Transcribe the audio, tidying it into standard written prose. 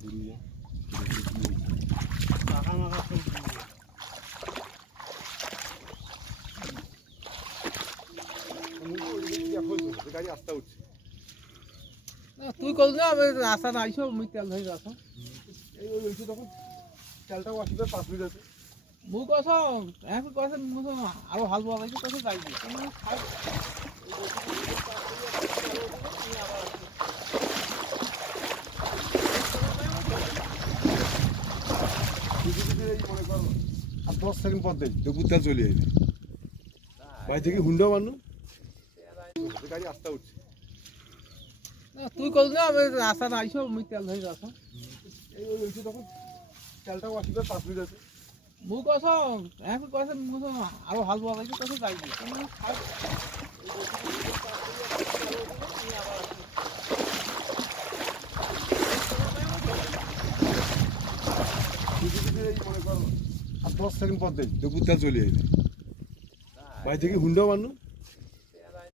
ঘুরিয়ে গাড়ি আস্তে উঠছে তুই কল না রাস্তা না আইসো মুই তেল ধরে রাখো এই ওই তখন তেলটাও আসবে 5 মিনিট আছে মুই কস এখন কস আরো হাল বলা লাগছে কস যাই মনে কর আর 10 সেকেন্ড পর দেই দেখবো তেল চলে যাবে ভাই থেকে হুন্ডা মানো গাড়ি আস্তে উঠছে তুই কল না রাস্তা না আইসো মুই তেল ধরে রাখো এই ওই তখন তেলটাও আসবে 5 মিনিট আছে মুই কস এখন কস আরো হাল বলা লাগছে কস যাই মনে কর আর 10 সেকেন্ড পর দেই দেখবো তেল চলে যাবে ভাই থেকে হুন্ডা মানো